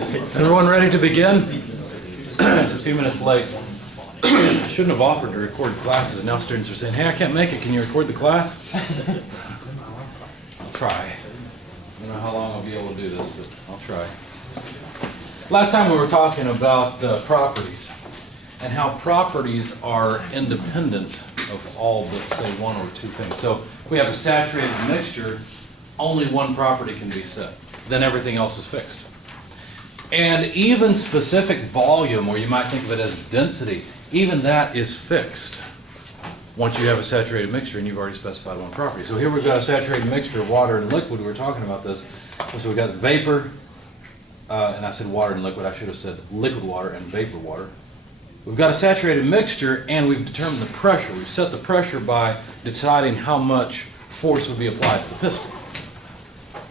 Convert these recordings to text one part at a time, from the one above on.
Is everyone ready to begin? It's a few minutes late. I shouldn't have offered to record classes. Now students are saying, hey, I can't make it. Can you record the class? I'll try. I don't know how long I'll be able to do this, but I'll try. Last time we were talking about properties and how properties are independent of all but, say, one or two things. So if we have a saturated mixture, only one property can be set. Then everything else is fixed. And even specific volume, or you might think of it as density, even that is fixed once you have a saturated mixture and you've already specified one property. So here we've got a saturated mixture of water and liquid. We were talking about this. So we've got vapor, and I said water and liquid. I should have said liquid water and vapor water. We've got a saturated mixture, and we've determined the pressure. We've set the pressure by deciding how much force would be applied to the piston.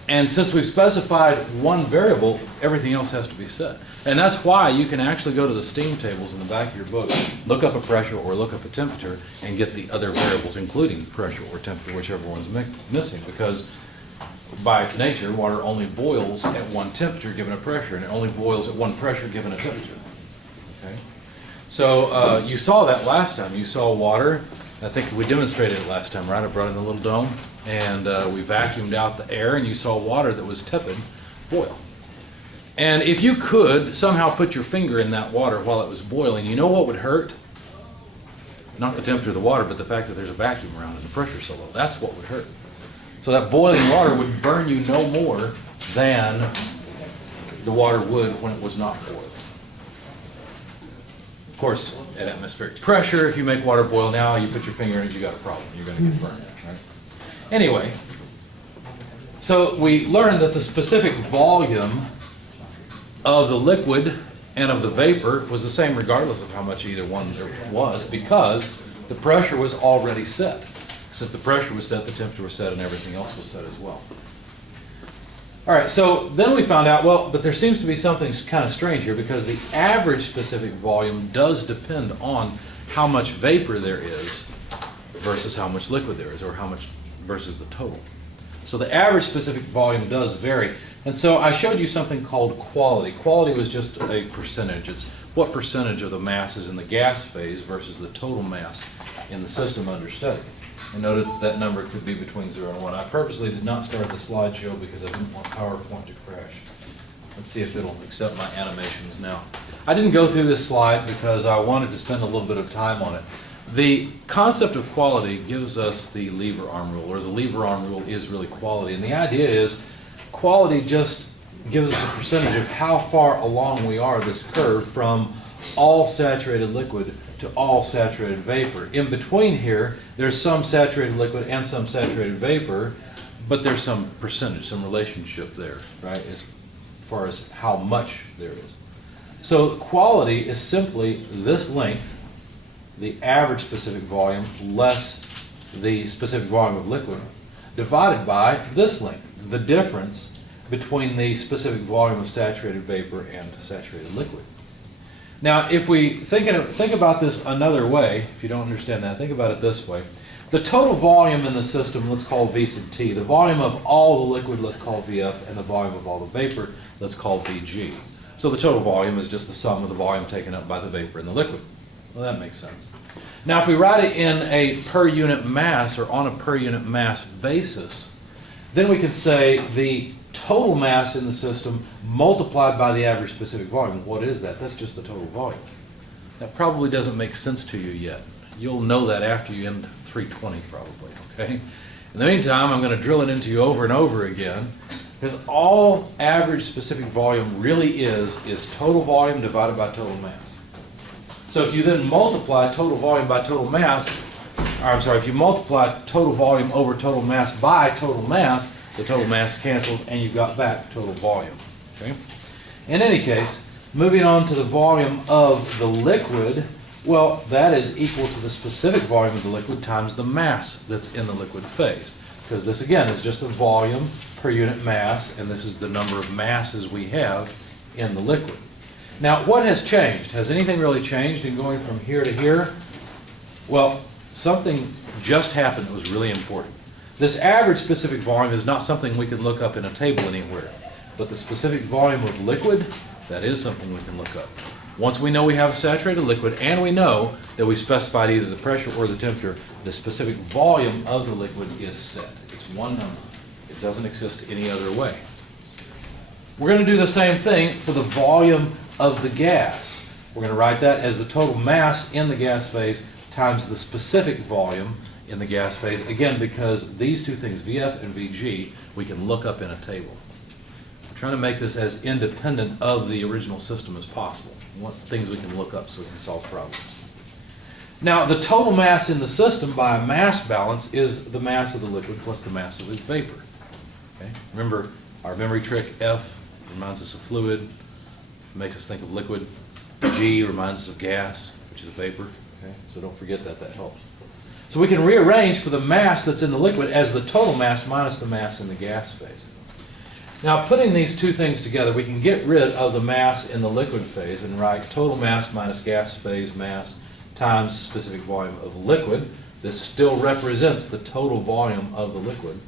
And since we've specified one variable, everything else has to be set. And that's why you can actually go to the steam tables in the back of your book, look up a pressure or look up a temperature, and get the other variables, including pressure or temperature, whichever one's missing. Because by its nature, water only boils at one temperature given a pressure, and it only boils at one pressure given a temperature. Okay? So you saw that last time. You saw water. I think we demonstrated it last time, right? I brought in the little dome, and we vacuumed out the air, and you saw water that was tepid boil. And if you could somehow put your finger in that water while it was boiling, you know what would hurt? Not the temperature of the water, but the fact that there's a vacuum around and the pressure's so low. That's what would hurt. So that boiling water would burn you no more than the water would when it was not boiled. Of course, at atmospheric pressure, if you make water boil now, you put your finger in it, you got a problem. You're going to get burned. Right? Anyway, so we learned that the specific volume of the liquid and of the vapor was the same regardless of how much either one was, because the pressure was already set. Since the pressure was set, the temperature was set, and everything else was set as well. All right, so then we found out, well, but there seems to be something kind of strange here, because the average specific volume does depend on how much vapor there is versus how much liquid there is, or how much versus the total. So the average specific volume does vary. And so I showed you something called quality. Quality was just a percentage. It's what percentage of the mass is in the gas phase versus the total mass in the system under study. And notice that number could be between 0 and 1. I purposely did not start the slideshow because I didn't want PowerPoint to crash. Let's see if it'll accept my animations now. I didn't go through this slide because I wanted to spend a little bit of time on it. The concept of quality gives us the lever arm rule, or the lever arm rule is really quality. And the idea is quality just gives us a percentage of how far along we are this curve from all saturated liquid to all saturated vapor. In between here, there's some saturated liquid and some saturated vapor, but there's some percentage, some relationship there, right, as far as how much there is. So quality is simply this length, the average specific volume, less the specific volume of liquid, divided by this length, the difference between the specific volume of saturated vapor and saturated liquid. Now, if we think about this another way, if you don't understand that, think about it this way. The total volume in the system, let's call V sub T. The volume of all the liquid, let's call Vf, and the volume of all the vapor, let's call Vg. So the total volume is just the sum of the volume taken up by the vapor and the liquid. Well, that makes sense. Now, if we write it in a per unit mass or on a per unit mass basis, then we can say the total mass in the system multiplied by the average specific volume. What is that? That's just the total volume. That probably doesn't make sense to you yet. You'll know that after you end 320 probably, okay? In the meantime, I'm going to drill it into you over and over again, because all average specific volume really is total volume divided by total mass. So if you then multiply total volume by total mass, or I'm sorry, if you multiply total volume over total mass by total mass, the total mass cancels and you've got back total volume. Okay? In any case, moving on to the volume of the liquid, well, that is equal to the specific volume of the liquid times the mass that's in the liquid phase. Because this, again, is just the volume per unit mass, and this is the number of masses we have in the liquid. Now, what has changed? Has anything really changed in going from here to here? Well, something just happened that was really important. This average specific volume is not something we can look up in a table anywhere, but the specific volume of liquid That is something we can look up. Once we know we have a saturated liquid and we know that we specified either the pressure or the temperature, the specific volume of the liquid is set. It's one number. It doesn't exist any other way. We're going to do the same thing for the volume of the gas. We're going to write that as the total mass in the gas phase times the specific volume in the gas phase, again, because these two things, VF and VG, we can look up in a table. We're trying to make this as independent of the original system as possible. What things we can look up so we can solve problems. Now, the total mass in the system by a mass balance is the mass of the liquid plus the mass of the vapor. Okay? Remember, our memory trick, F reminds us of fluid, makes us think of liquid. G reminds us of gas, which is vapor. Okay? So don't forget that, that helps. So we can rearrange for the mass that's in the liquid as the total mass minus the mass in the gas phase. Now, putting these two things together, we can get rid of the mass in the liquid phase and write total mass minus gas phase mass times specific volume of the liquid. This still represents the total volume of the liquid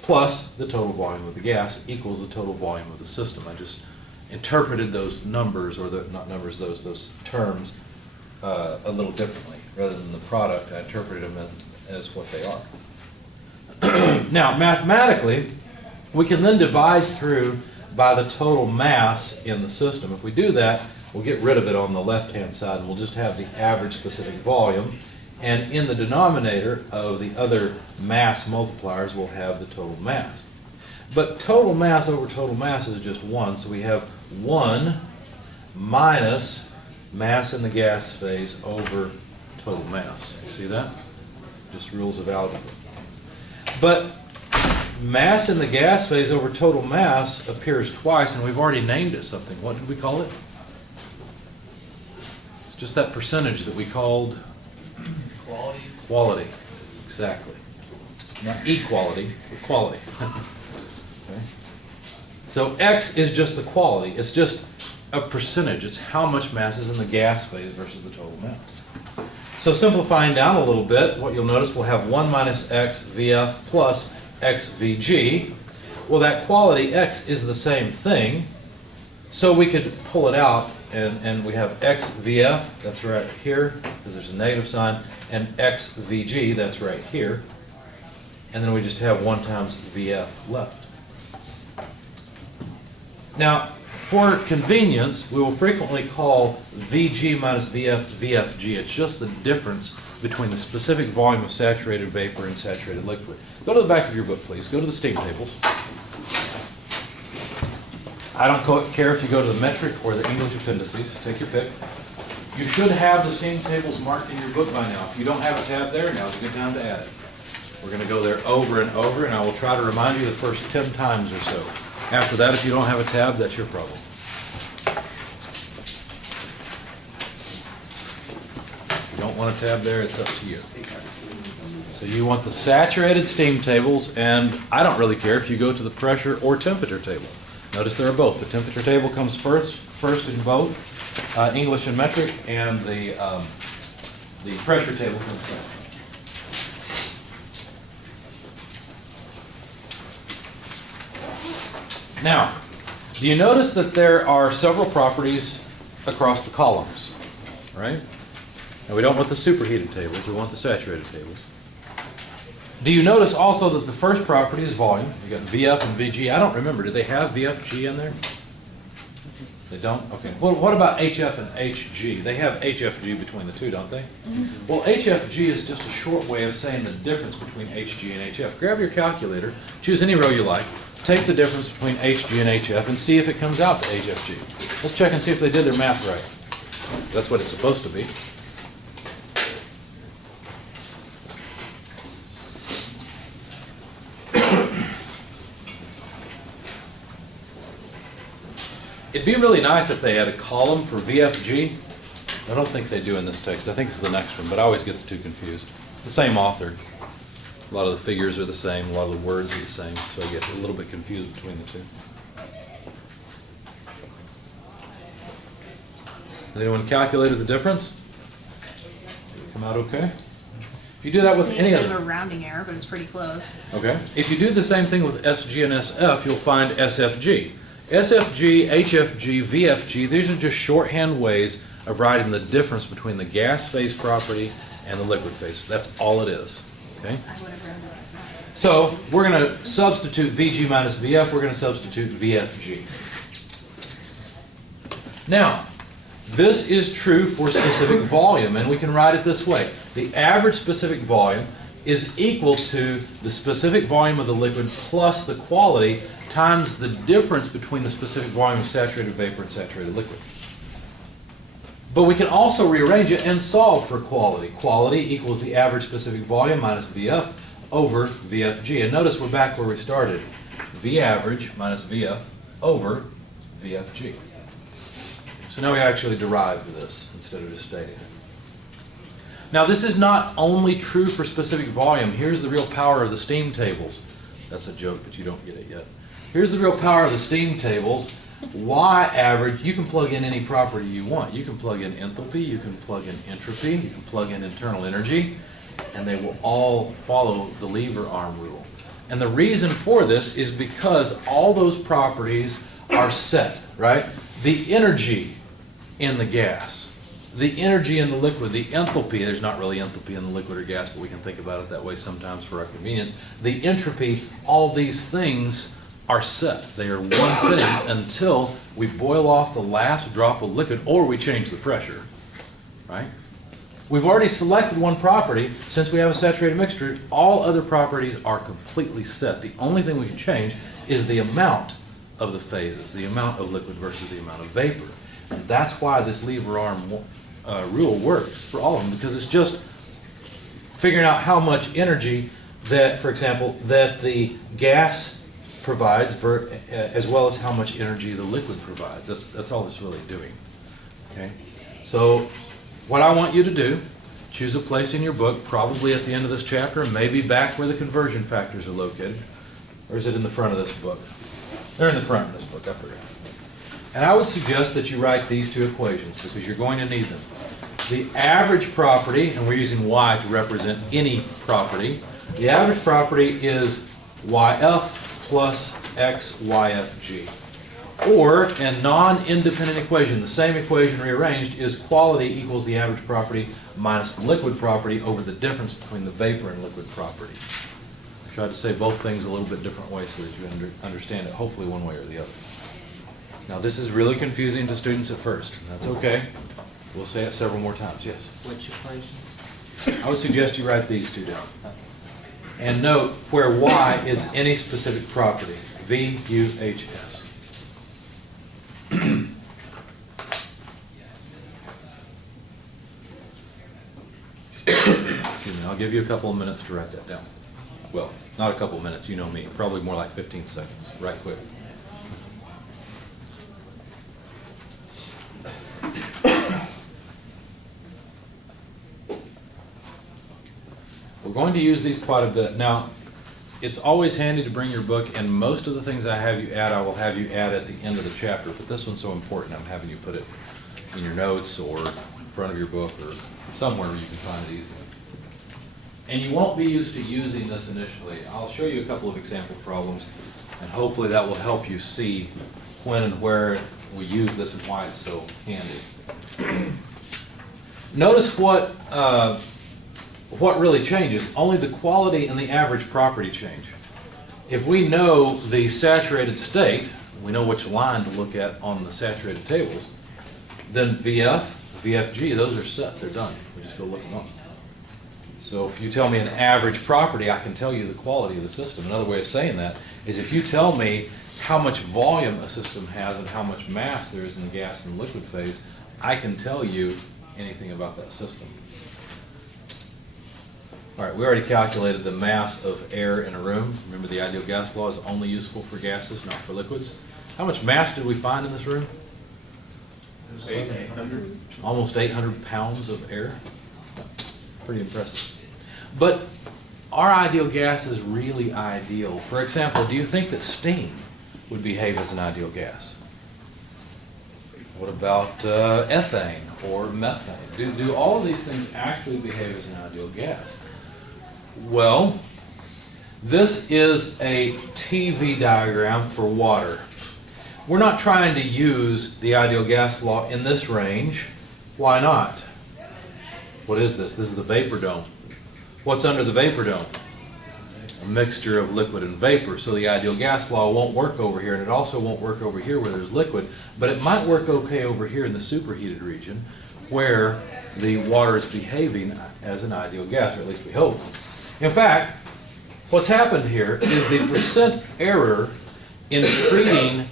plus the total volume of the gas equals the total volume of the system. I just interpreted those numbers, or not numbers, those terms a little differently. Rather than the product, I interpreted them as what they are. Now, mathematically, we can then divide through by the total mass in the system. If we do that, we'll get rid of it on the left-hand side, and we'll just have the average specific volume. And in the denominator of the other mass multipliers, we'll have the total mass. But total mass over total mass is just 1, so we have 1 minus mass in the gas phase over total mass. You see that? Just rules of algebra. But mass in the gas phase over total mass appears twice, and we've already named it something. What did we call it? It's just that percentage that we called Quality. quality. Exactly. Not equality, but quality. Okay. So X is just the quality. It's just a percentage. It's how much mass is in the gas phase versus the total mass. So simplifying down a little bit, what you'll notice we'll have 1 minus X VF plus X VG. Well, that quality X is the same thing, so we could pull it out, and we have X VF, that's right here, because there's a negative sign, and X VG, that's right here. And then we just have 1 times VF left. Now, for convenience, we will frequently call VG minus VF VFG. It's just the difference between the specific volume of saturated vapor and saturated liquid. Go to the back of your book, please. Go to the steam tables. I don't care if you go to the metric or the English appendices. Take your pick. You should have the steam tables marked in your book by now. If you don't have a tab there, now's a good time to add it. We're going to go there over and over, and I will try to remind you the first 10 times or so. After that, if you don't have a tab, that's your problem. If you don't want a tab there, it's up to you. So you want the saturated steam tables, and I don't really care if you go to the pressure or temperature table. Notice there are both. The temperature table comes first in both, English and metric, and the pressure table comes second. Now, do you notice that there are several properties across the columns, right? And we don't want the superheated tables, we want the saturated tables. Do you notice also that the first property is volume? You got VF and VG. I don't remember, do they have VFG in there? They don't? Okay. Well, what about HF and HG? They have HFG between the two, don't they? Mm-hmm. Well, HFG is just a short way of saying the difference between HG and HF. Grab your calculator, choose any row you like, take the difference between HG and HF, and see if it comes out to HFG. Let's check and see if they did their math right. That's what it's supposed to be. It'd be really nice if they had a column for VFG. I don't think they do in this text. I think it's the next one, but I always get the two confused. It's the same author. A lot of the figures are the same, a lot of the words are the same, so I get a little bit confused between the two. Has anyone calculated the difference? Come out okay? If you do that with any a other... bit of a rounding error, but it's pretty close. Okay. If you do the same thing with SG and SF, you'll find SFG. SFG, HFG, VFG, these are just shorthand ways of writing the difference between the gas phase property and the liquid phase. That's all it is. Okay? So we're going to substitute VG minus VF. We're going to substitute VFG. Now, this is true for specific volume, and we can write it this way. The average specific volume is equal to the specific volume of the liquid plus the quality times the difference between the specific volume of saturated vapor and saturated liquid. But we can also rearrange it and solve for quality. Quality equals the average specific volume minus VF over VFG. And notice we're back where we started. V average minus VF over VFG. So now we actually derived this instead of just stating it. Now this is not only true for specific volume. Here's the real power of the steam tables. That's a joke, but you don't get it yet. Here's the real power of the steam tables. Y average, you can plug in any property you want. You can plug in enthalpy, you can plug in entropy, you can plug in internal energy, and they will all follow the lever arm rule. And the reason for this is because all those properties are set, right? The energy in the gas, the energy in the liquid, the enthalpy, there's not really enthalpy in the liquid or gas, but we can think about it that way sometimes for our convenience. The entropy, all these things are set. They are one thing until we boil off the last drop of liquid or we change the pressure, right? We've already selected one property. Since we have a saturated mixture, all other properties are completely set. The only thing we can change is the amount of the phases, the amount of liquid versus the amount of vapor. And that's why this lever arm rule works for all of them, because it's just figuring out how much energy that, for example, that the gas provides as well as how much energy the liquid provides. That's all it's really doing. Okay? So what I want you to do, choose a place in your book, probably at the end of this chapter, and maybe back where the conversion factors are located. Or is it in the front of this book? They're in the front of this book, I forgot. And I would suggest that you write these two equations because you're going to need them. The average property, and we're using Y to represent any property, the average property is YF plus XYFG. Or, a non-independent equation, the same equation rearranged, is quality equals the average property minus the liquid property over the difference between the vapor and liquid property. I tried to say both things a little bit different ways so that you understand it, hopefully one way or the other. Now this is really confusing to students at first. That's okay. We'll say it several more times. Yes? Which equations? I would suggest you write these two down. And note where Y is any specific property, VUHS. Excuse me, I'll give you a couple of minutes to write that down. Well, not a couple of minutes, you know me, probably more like 15 seconds. Right quick. We're going to use these quite a bit. Now, it's always handy to bring your book, and most of the things I have you add, I will have you add at the end of the chapter, but this one's so important, I'm having you put it in your notes or in front of your book or somewhere where you can find it easily. And you won't be used to using this initially. I'll show you a couple of example problems, and hopefully that will help you see when and where we use this and why it's so handy. Notice what really changes. Only the quality and the average property change. If we know the saturated state, we know which line to look at on the saturated tables, then VF, VFG, those are set, they're done. We just go look them up. So if you tell me an average property, I can tell you the quality of the system. Another way of saying that is if you tell me how much volume a system has and how much mass there is in the gas and liquid phase, I can tell you anything about that system. All right, we already calculated the mass of air in a room. Remember, the ideal gas law is only useful for gases, not for liquids. How much mass did we find in this room? 800. Almost 800 pounds of air. Pretty impressive. But our ideal gas is really ideal. For example, do you think that steam would behave as an ideal gas? What about ethane or methane? Do all of these things actually behave as an ideal gas? Well, this is a TV diagram for water. we're not trying to use the ideal gas law in this range. Why not? What is this? This is the vapor dome. What's under the vapor dome? A mixture of liquid and vapor, so the ideal gas law won't work over here, and it also won't work over here where there's liquid, but it might work okay over here in the superheated region where the water is behaving as an ideal gas, or at least we hope. In fact, what's happened here is the percent error in treating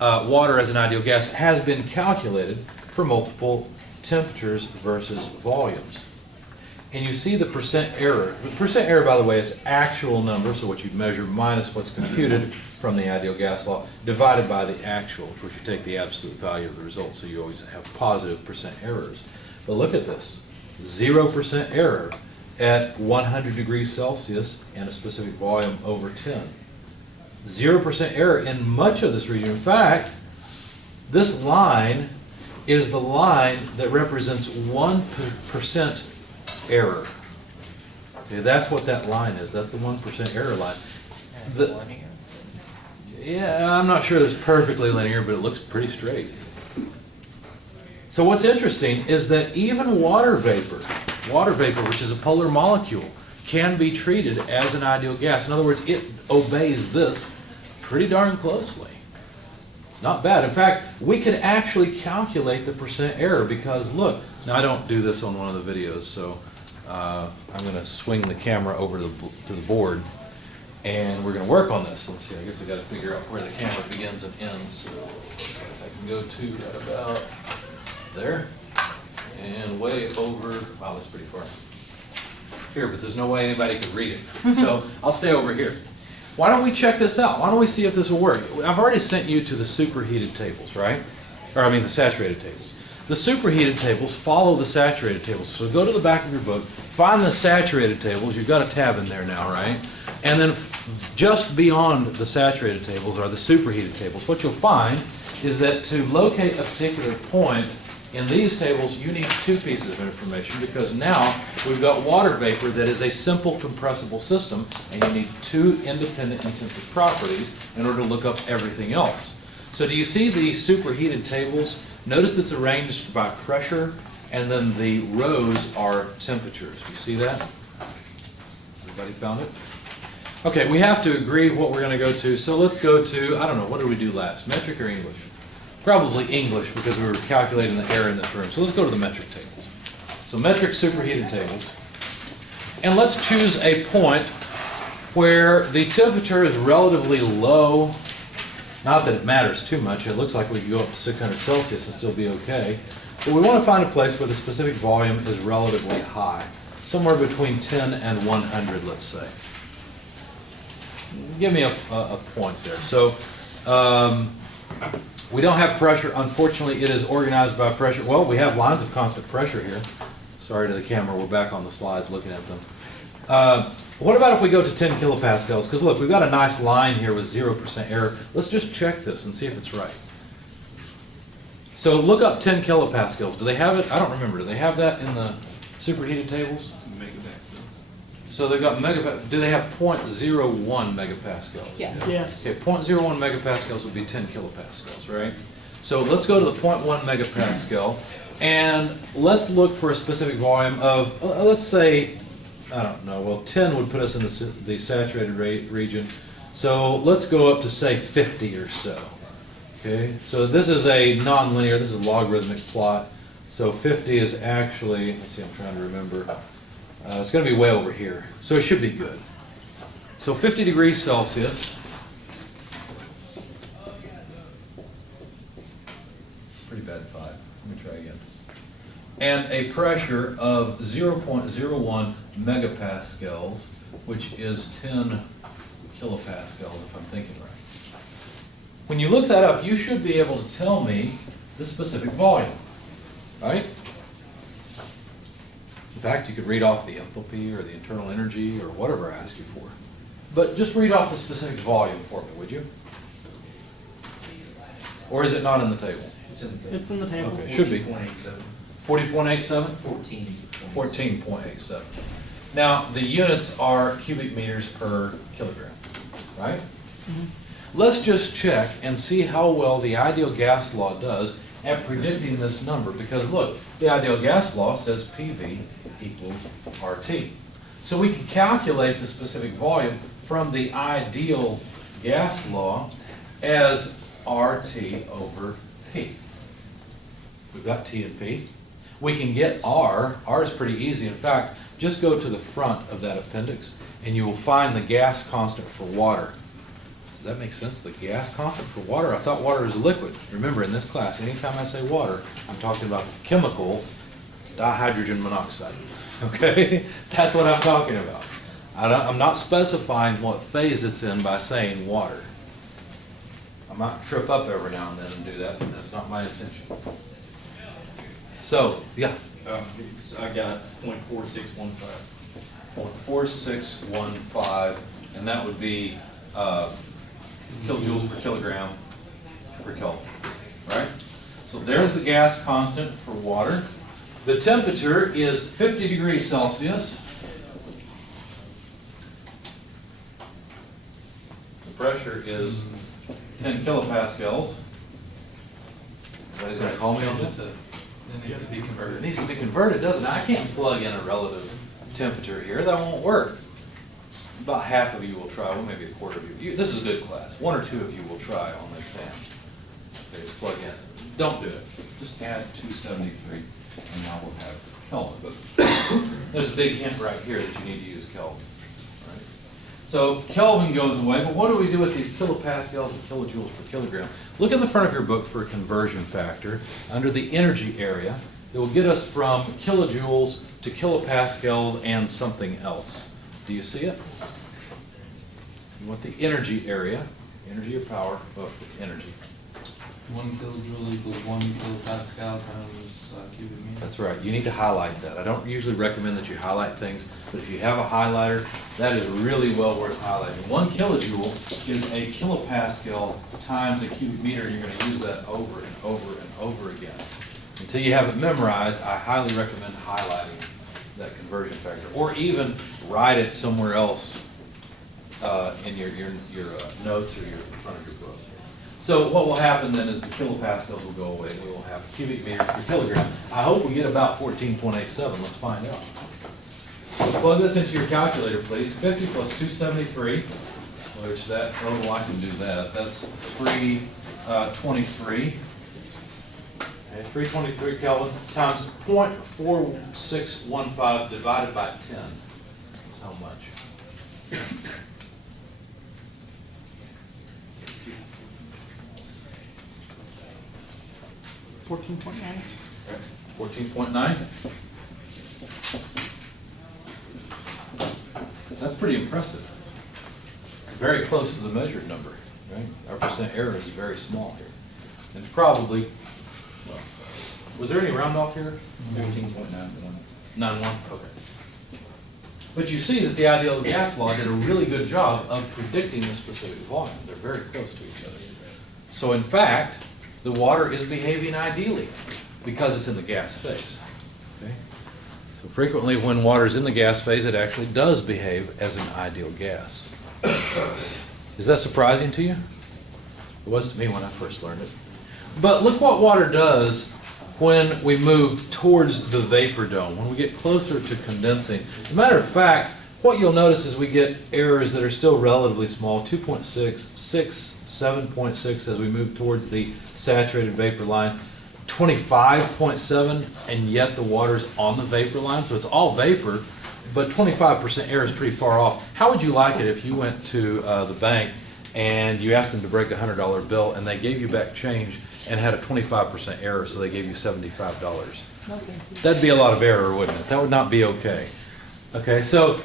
water as an ideal gas has been calculated for multiple temperatures versus volumes. And you see the percent error. The percent error, by the way, is actual number, so what you'd measure minus what's computed from the ideal gas law, divided by the actual, of course you take the absolute value of the result, so you always have positive percent errors. But look at this, 0% error at 100 degrees Celsius and a specific volume over 10. 0% error in much of this region. In fact, this line is the line that represents 1% error. Okay, that's what that line is. That's the 1% error line. Yeah, I'm not sure that's perfectly linear, but it looks pretty straight. So what's interesting is that even water vapor, which is a polar molecule, can be treated as an ideal gas. In other words, it obeys this pretty darn closely. It's not bad. In fact, we could actually calculate the percent error because look, now I don't do this on one of the videos, so I'm going to swing the camera over to the board and we're going to work on this. Let's see, I guess I got to figure out where the camera begins and ends. So if I can go to right about there and way over, wow, that's pretty far here, but there's no way anybody could read it. So I'll stay over here. Why don't we check this out? Why don't we see if this will work? I've already sent you to the superheated tables, right? Or I mean the saturated tables. The superheated tables follow the saturated tables. So go to the back of your book, find the saturated tables. You've got a tab in there now, right? And then just beyond the saturated tables are the superheated tables. What you'll find is that to locate a particular point in these tables, you need two pieces of information because now we've got water vapor that is a simple compressible system, and you need two independent intensive properties in order to look up everything else. So do you see the superheated tables? Notice it's arranged by pressure, and then the rows are temperatures. Do you see that? Everybody found it? Okay, we have to agree what we're going to go to, so let's go to, I don't know, what did we do last? Metric or English? Probably English because we were calculating the error in this room. So let's go to the metric tables. So metric superheated tables. And let's choose a point where the temperature is relatively low. Not that it matters too much. It looks like we can go up to 600 Celsius and still be okay. But we want to find a place where the specific volume is relatively high. Somewhere between 10 and 100, let's say. Give me a point there. So, we don't have pressure. Unfortunately, it is organized by pressure. Well, we have lines of constant pressure here. Sorry to the camera, we're back on the slides looking at them. What about if we go to 10 kilopascals? Because look, we've got a nice line here with 0% error. Let's just check this and see if it's right. So look up 10 kilopascals. Do they have it? I don't remember. Do they have that in the superheated tables? So they've got megapascals. Do they have 0.01 megapascals? Yes. Yes. Okay, 0.01 megapascals would be 10 kilopascals, right? So let's go to the 0.1 megapascal, and let's look for a specific volume of, let's say, I don't know, well, 10 would put us in the saturated region. So let's go up to, say, 50 or so. Okay, so this is a nonlinear, this is a logarithmic plot. So 50 is actually, let's see, I'm trying to remember. It's going to be way over here, so it should be good. So 50 degrees Celsius. Pretty bad 5. Let me try again. And a pressure of 0.01 megapascals, which is 10 kilopascals, if I'm thinking right. When you look that up, you should be able to tell me the specific volume, right? In fact, you could read off the enthalpy or the internal energy or whatever I ask you for. But just read off the specific volume for me, would you? Or is it not in the table? It's in the table. It's in the table. Okay, it should be. 40.87. 40.87? 14. 14.87. Now, the units are cubic meters per kilogram, right? Mhm. let's just check and see how well the ideal gas law does at predicting this number. Because look, the ideal gas law says PV equals RT. So we can calculate the specific volume from the ideal gas law as RT over P. We've got T and P. We can get R. R is pretty easy. In fact, just go to the front of that appendix and you will find the gas constant for water. Does that make sense? The gas constant for water? I thought water is a liquid. Remember, in this class, anytime I say water, I'm talking about chemical dihydrogen monoxide. Okay? That's what I'm talking about. I'm not specifying what phase it's in by saying water. I might trip up every now and then and do that, but that's not my intention. So, yeah. I got 0.4615. 0.4615, and that would be kilojoules per kilogram per Kelvin, right? So there's the gas constant for water. The temperature is 50 degrees Celsius. The pressure is 10 kilopascals. Somebody's going to call me on this? It needs to be converted. It needs to be converted, doesn't it? I can't plug in a relative temperature here. That won't work. About half of you will try. Well, maybe a quarter of you. This is a good class. One or two of you will try on the exam. Okay, plug in. Don't do it. Just add 273, and now we'll have Kelvin. There's a big hint right here that you need to use Kelvin. Right? So Kelvin goes away, but what do we do with these kilopascals and kilojoules per kilogram? Look in the front of your book for a conversion factor under the energy area that will get us from kilojoules to kilopascals and something else. Do you see it? You want the energy area, energy of power, energy. 1 kilojoule equals 1 kilopascal times cubic meter. That's right. You need to highlight that. I don't usually recommend that you highlight things, but if you have a highlighter, that is really well worth highlighting. 1 kilojoule is a kilopascal times a cubic meter, and you're going to use that over and over and over again. Until you have it memorized, I highly recommend highlighting that conversion factor, or even write it somewhere else in your notes or your front of your book. So what will happen then is the kilopascals will go away. We will have cubic meters per kilogram. I hope we get about 14.87. Let's find out. So plug this into your calculator, please. 50 plus 273, which that, oh, I can do that. That's 323. Okay, 323 Kelvin times 0.4615 divided by 10. That's how much? 14.9. 14.9. That's pretty impressive. It's very close to the measured number, right? Our percent error is very small here. And probably, well, was there any round off here? 14.91. 91? Okay. But you see that the ideal gas law did a really good job of predicting the specific volume. They're very close to each other. So in fact, the water is behaving ideally because it's in the gas phase. Okay? So frequently when water is in the gas phase, it actually does behave as an ideal gas. Is that surprising to you? It was to me when I first learned it. But look what water does when we move towards the vapor dome, when we get closer to condensing. As a matter of fact, what you'll notice is we get errors that are still relatively small, 2.6, 6, 7.6 as we move towards the saturated vapor line, 25.7, and yet the water's on the vapor line, so it's all vapor, but 25% error is pretty far off. How would you like it if you went to the bank and you asked them to break a $100 bill and they gave you back change and had a 25% error, so they gave you $75? That'd be a lot of error, wouldn't it? That would not be okay. Okay, so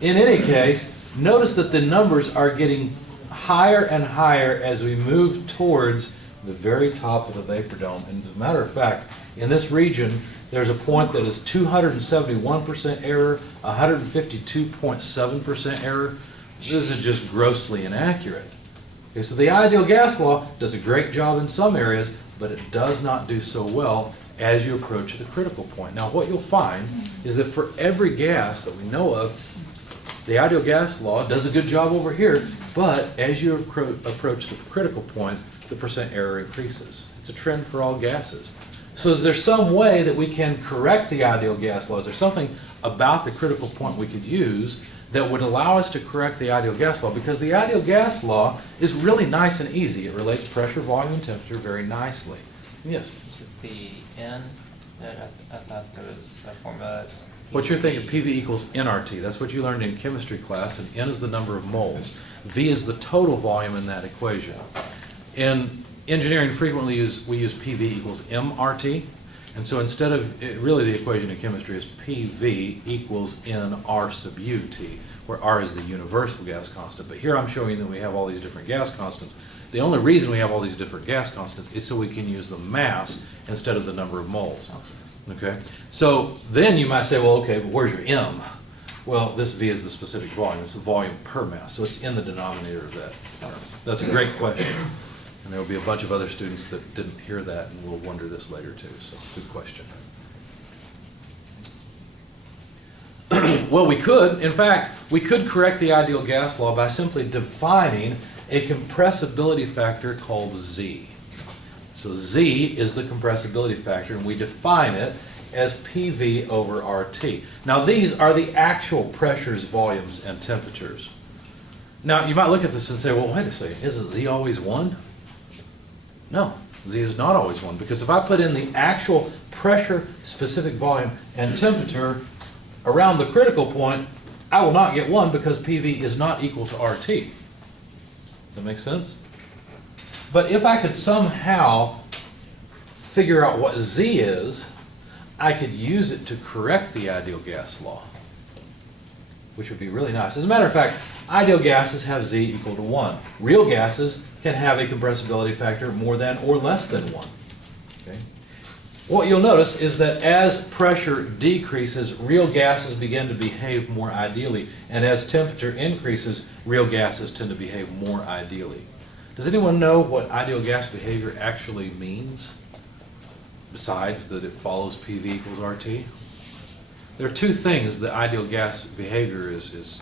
in any case, notice that the numbers are getting higher and higher as we move towards the very top of the vapor dome. And as a matter of fact, in this region, there's a point that is 271% error, 152.7% error. This is just grossly inaccurate. Okay, so the ideal gas law does a great job in some areas, but it does not do so well as you approach the critical point. Now, what you'll find is that for every gas that we know of, the ideal gas law does a good job over here, But as you approach the critical point, the percent error increases. It's a trend for all gases. So is there some way that we can correct the ideal gas law? Is there something about the critical point we could use that would allow us to correct the ideal gas law? Because the ideal gas law is really nice and easy. It relates pressure, volume, and temperature very nicely. Yes? Is it the N that I thought there was a formula? It's What you're thinking, PV equals nRT. That's what you learned in chemistry class, and N is the number of moles. V is the total volume in that equation. In engineering, frequently we use PV equals mRT, and so instead of, really the equation in chemistry is PV equals nR sub UT, where R is the universal gas constant. But here I'm showing you that we have all these different gas constants. The only reason we have all these different gas constants is so we can use the mass instead of the number of moles. Okay? So then you might say, well, okay, but where's your M? Well, this V is the specific volume. It's the volume per mass, so it's in the denominator of that term. That's a great question. And there will be a bunch of other students that didn't hear that and will wonder this later too, so good question. Well, we could, in fact, we could correct the ideal gas law by simply defining a compressibility factor called Z. So Z is the compressibility factor, and we define it as PV over RT. Now these are the actual pressures, volumes, and temperatures. Now you might look at this and say, well, wait a second, isn't Z always 1? No, Z is not always 1, because if I put in the actual pressure, specific volume, and temperature around the critical point, I will not get 1 because PV is not equal to RT. Does that make sense? But if I could somehow figure out what Z is, I could use it to correct the ideal gas law, which would be really nice. As a matter of fact, ideal gases have Z equal to 1. Real gases can have a compressibility factor more than or less than 1. Okay? What you'll notice is that as pressure decreases, real gases begin to behave more ideally, and as temperature increases, real gases tend to behave more ideally. Does anyone know what ideal gas behavior actually means, besides that it follows PV equals RT? There are two things that ideal gas behavior is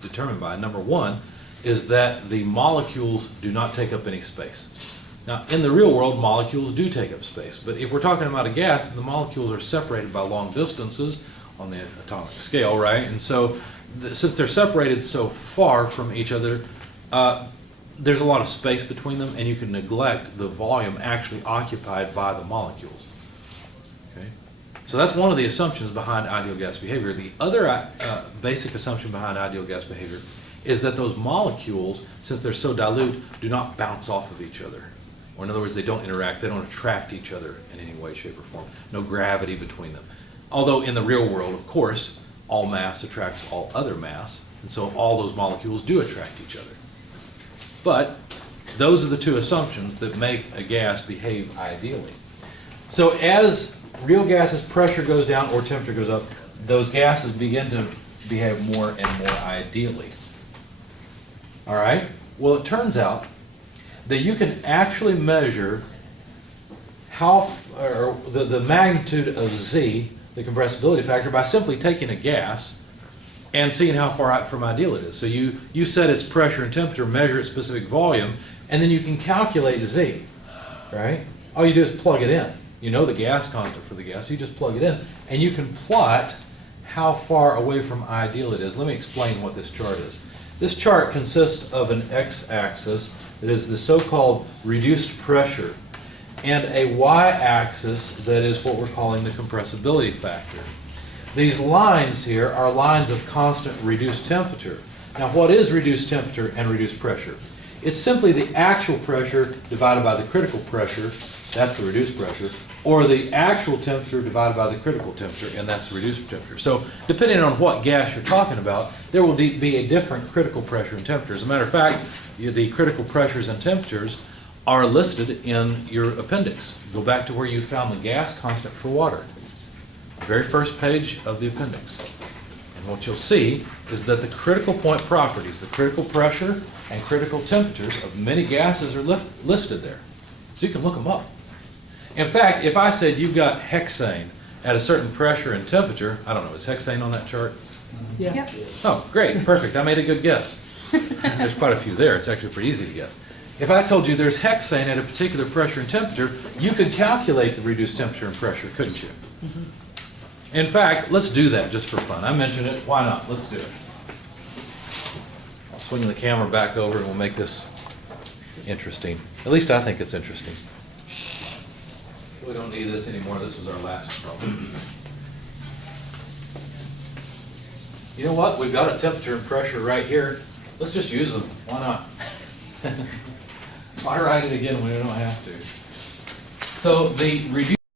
determined by. Number one is that the molecules do not take up any space. Now, in the real world, molecules do take up space, but if we're talking about a gas, the molecules are separated by long distances on the atomic scale, right? And so, since they're separated so far from each other, there's a lot of space between them, and you can neglect the volume actually occupied by the molecules. Okay? So that's one of the assumptions behind ideal gas behavior. The other basic assumption behind ideal gas behavior is that those molecules, since they're so dilute, do not bounce off of each other. Or in other words, they don't interact, they don't attract each other in any way, shape, or form. No gravity between them. Although in the real world, of course, all mass attracts all other mass, and so all those molecules do attract each other. But those are the two assumptions that make a gas behave ideally. So as real gases' pressure goes down or temperature goes up, those gases begin to behave more and more ideally. All right? Well, it turns out that you can actually measure the magnitude of Z, the compressibility factor, by simply taking a gas and seeing how far out from ideal it is. So you set its pressure and temperature, measure its specific volume, and then you can calculate Z, right? All you do is plug it in. You know the gas constant for the gas, so you just plug it in, and you can plot how far away from ideal it is. Let me explain what this chart is. This chart consists of an x-axis that is the so-called reduced pressure, and a y-axis that is what we're calling the compressibility factor. These lines here are lines of constant reduced temperature. Now, what is reduced temperature and reduced pressure? It's simply the actual pressure divided by the critical pressure, that's the reduced pressure, or the actual temperature divided by the critical temperature, and that's the reduced temperature. So, depending on what gas you're talking about, there will be a different critical pressure and temperature. As a matter of fact, the critical pressures and temperatures are listed in your appendix. Go back to where you found the gas constant for water. The very first page of the appendix. And what you'll see is that the critical point properties, the critical pressure and critical temperatures of many gases are listed there. So you can look them up. In fact, if I said you've got hexane at a certain pressure and temperature, I don't know, is hexane on that chart? Yeah. Oh, great, perfect, I made a good guess. There's quite a few there. It's actually pretty easy to guess. If I told you there's hexane at a particular pressure and temperature, you could calculate the reduced temperature and pressure, couldn't you? In fact, let's do that just for fun. I mentioned it. Why not? Let's do it. I'll swing the camera back over and we'll make this interesting. At least I think it's interesting. We don't need this anymore. This was our last problem. You know what? We've got a temperature and pressure right here. Let's just use them. Why not? Why write it again when we don't have to? So the reduced